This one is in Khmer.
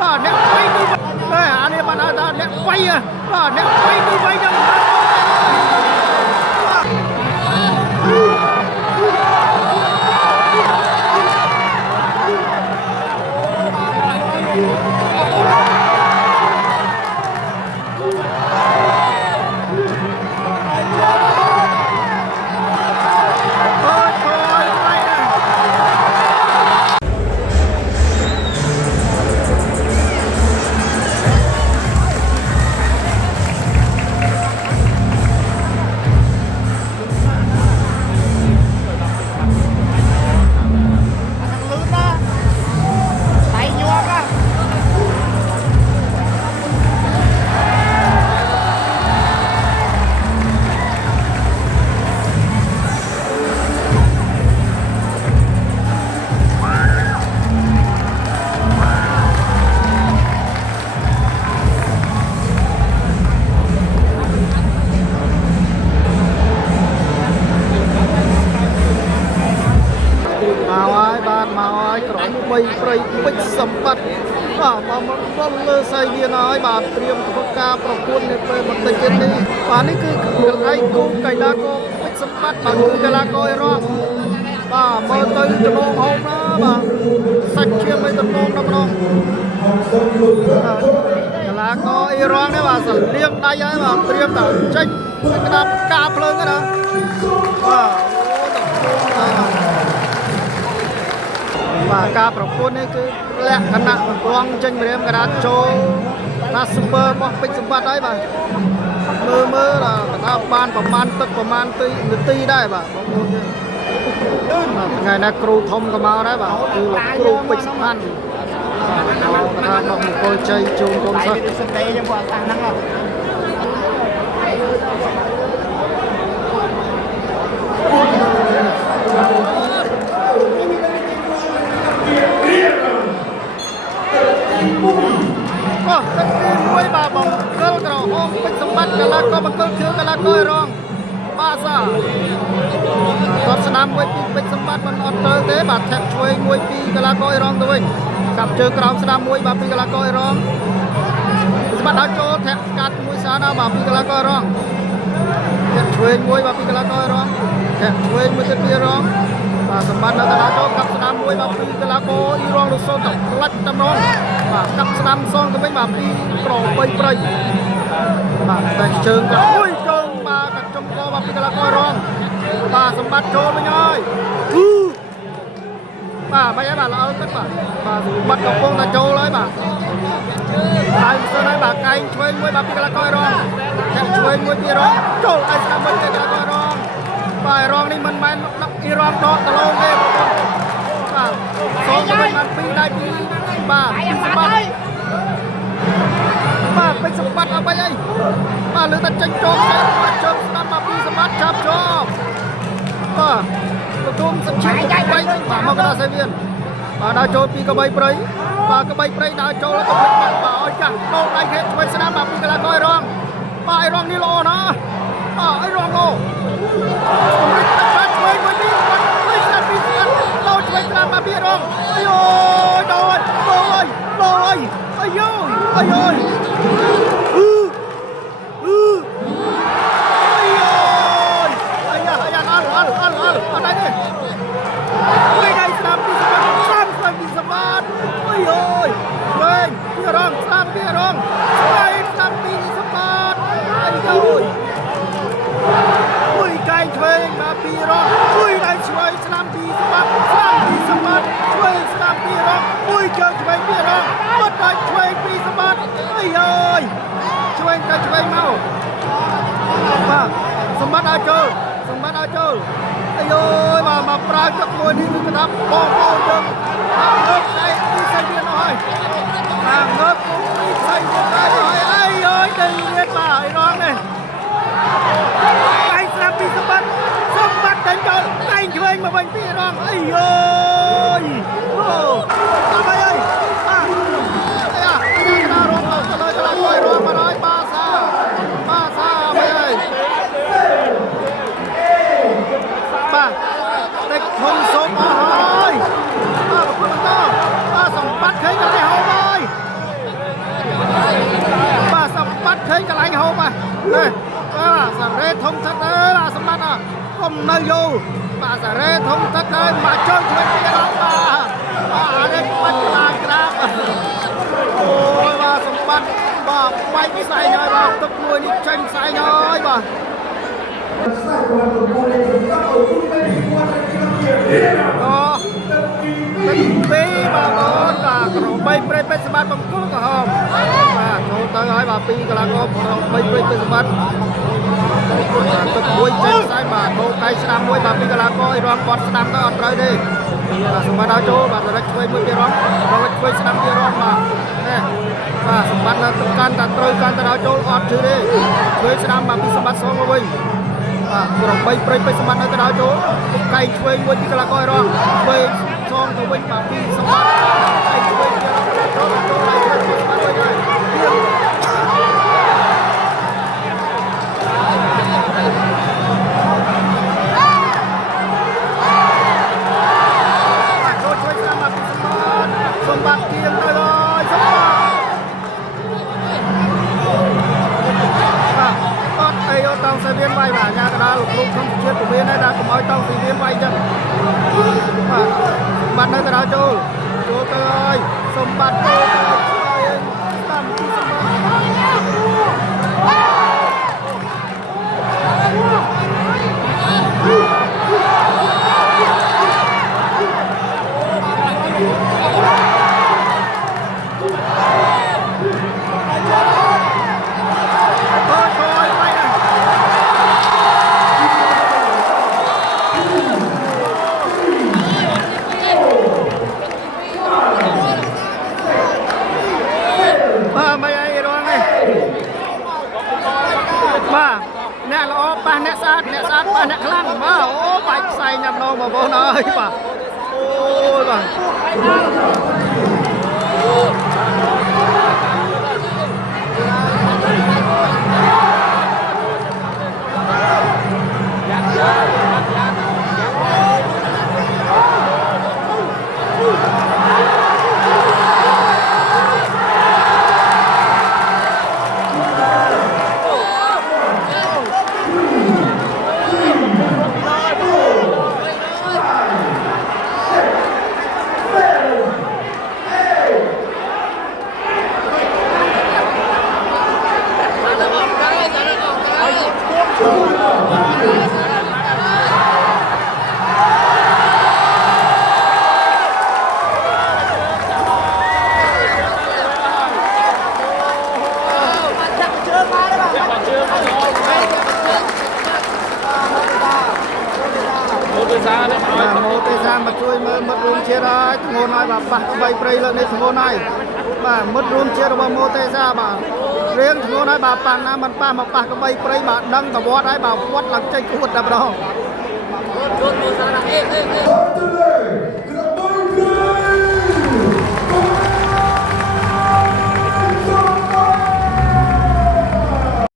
បាទអ្នកវៃទៅអានេះបានថាអ្នកវៃបាទអ្នកវៃទៅវៃដល់ព្រៃពេជ្រសម្បត្តិបាទមកលើសៃវាហើយបាទត្រៀមធ្វើការប្រកួតនៅពេលបន្តិចទៀតនេះបាទនេះគឺកន្លែងគូកីឡាករពេជ្រសម្បត្តិបាទគឺកីឡាករអេរ៉ុបបាទមើលទៅទំនងហូបណាបាទសាច់ឈាមមិនទំនងដល់ម្ដងកីឡាករអេរ៉ុបនេះបាទសលៀងដៃហើយបាទត្រៀមតែចេញក្តាប់ការភ្លើងណាបាទការប្រកួតនេះគឺលក្ខណៈរងចេញម្រាមកណ្ដាលចូលថាស៊ុបឺរបស់ពេជ្រសម្បត្តិហើយបាទមើលថាបានប្រមាណទឹកប្រមាណនាទីដែរបាទបងប្អូនថ្ងៃណាគ្រូធំក៏មកដែរបាទគឺលោកគ្រូពេជ្រសម្បត្តិបាទប្រធានរបស់មង្គលជ័យជូនកូនសិស្សសន្តិយើងគាត់តាំងហ្នឹងទឹកទីមួយបាទបងកិលក្រហមពេជ្រសម្បត្តិកីឡាករបង្គោលខៀវកីឡាកររងបាសាគាត់ស្ដាំមួយពីពេជ្រសម្បត្តិមិនអត់ទៅទេបាទធាក់ឆ្វេងមួយពីកីឡាកររងទៅវិញកាប់ជើងក្រោមស្ដាំមួយបាទពីកីឡាកររងសម្បត្តិដល់ចូលធាក់កាត់មួយសាណាបាទពីកីឡាកររងធាក់ឆ្វេងមួយបាទពីកីឡាកររងធាក់ឆ្វេងមួយទៀតពីរងបាទសម្បត្តិដល់ដល់ចូលកាប់ស្ដាំមួយបាទពីកីឡាករអ៊ីរងលោកសូនតែផ្លាច់តែម្ដងបាទកាប់ស្ដាំសងទៅវិញបាទពីក្របីព្រៃបាទតែជើងក៏អុយជើងបាទកាត់ចំកបាទពីកីឡាកររងបាទសម្បត្តិចូលវិញហើយបាទបាយហើយបាទល្អទឹកបាទសម្បត្តិកំពុងតែចូលហើយបាទហើយមិនសិនហើយបាទកែងឆ្វេងមួយបាទពីកីឡាកររងធាក់ឆ្វេងមួយពីរងចូលឲ្យស្ដាំវិញពីកីឡាកររងបាទរងនេះមិនមែនដឹកអ៊ីរ៉ង់ដកដលងទេបងប្អូនបាទសងទៅវិញបានពីរដៃពីបាទសម្បត្តិបាទពេជ្រសម្បត្តិអត់បីអីបាទលើតែចេញចូលខ្សែបាទជើងស្ដាំមកពីសម្បត្តិចាប់ជាប់បាទប្រទុំសំឈាមបីបាទមកកណ្ដាលសេវៀនបាទដល់ចូលពីកបីព្រៃបាទកបីព្រៃដល់ចូលទៅពេជ្របាទឲ្យចាស់ដោដៃខេឆ្វេងស្ដាំមកពីកីឡាករអេរ៉ង់បាទអេរ៉ង់នេះល្អណាស់បាទអេរ៉ង់អូសម្រាប់ទឹកឆ្វេងមួយនេះពេជ្រពីស្ដាំដោឆ្វេងស្ដាំមកពីអេរ៉ង់អាយដោអាយអាយអត់ទេមួយដៃស្ដាំពីសម្បត្តិ30ពីសម្បត្តិអាយវិញពីរងស្ដាំពីរងស្ដាំពីសម្បត្តិអាយមួយកែងឆ្វេងមកពីរងមួយដៃឆ្វេងស្ដាំពីសម្បត្តិឆ្វេងស្ដាំពីរងមួយជើងឆ្វេងពីរងបាត់ដៃឆ្វេងពីសម្បត្តិអាយឆ្វេងទៅឆ្វេងមកបាទសម្បត្តិឲ្យចូលអាយបាទមកប្រើទឹកមួយនេះគឺថាបងប្អូនយើងងើបដៃពីសៃវានោះហើយងើបពីសៃវាហើយអាយទៅរៀនបាទអីរងនេះកែងស្ដាប់ពីសម្បត្តិតែចូលកែងឆ្វេងមកវិញពីរងអាយអូតាមហើយបាទអាយ៉ារងទៅលើកន្លែងរងមកហើយបាសាហើយបាទតិចធំសុំអស់ហើយ อกទឹកមួយនេះចេញផ្សាយហើយបាទទឹកពីរបាទបងបាទក្របីព្រៃពេជ្រសម្បត្តិបង្គោលក្រហមបាទចូលទៅហើយបាទពីកន្លងក្របីព្រៃពេជ្រសម្បត្តិទឹកមួយចេញផ្សាយបាទបោកកាយស្ដាំមួយបាទពីកន្លងក្រឲ្យរងគាត់ស្ដាំទៅអត់ត្រូវទេបាទសម្បត្តិដល់ចូលបាទរត់ឆ្វេងមួយពីរងរត់ឆ្វេងស្ដាំពីរងបាទនេះបាទសម្បត្តិទៅកាន់តែត្រូវកាន់តែដល់ចូលអត់ជឿទេឆ្វេងស្ដាំបាទពីសម្បត្តិសងមកវិញបាទក្របីព្រៃពេជ្រសម្បត្តិនៅទៅដល់ចូលគុកកាយឆ្វេងមួយពីកន្លងក្រឲ្យរងឆ្វេងសងទៅវិញបាទពីសម្បត្តិកាយឆ្វេងពីរងចូលហើយសម្បត្តិវិញហើយសម្បត្តិគៀងទៅហើយសម្បត្តិបាទអត់អីអត់តង់សេវៀនវាយបាទអាញាកដាលលោកគ្រូក្នុងជាតិពវៀនដែរដល់កុំឲ្យតង់សេវៀនវាយចឹងបាទសម្បត្តិនៅទៅដល់ចូលទៅហើយសម្បត្តិទៅហើយតាមពីសម្បត្តិអ្នកល្អប៉ះអ្នកស្អាតប៉ះអ្នកខ្លាំងបាទអូបាច់ផ្សែងញ៉ាំដងបងប្អូនអើយបាទអូយបាទម៉ូទេសាមកជួយមើលមិត្តរួមជាតិហើយធ្ងន់ហើយបាទប៉ះក្បីព្រៃលើនេះធ្ងន់ហើយបាទមិត្តរួមជាតិរបស់ម៉ូទេសាបាទរៀងធ្ងន់ហើយបាទប៉ះណាមិនប៉ះមកប៉ះក្បីព្រៃបាទដឹងតវត្តហើយបាទវត្តឡើងចេញគួតតែម្ដង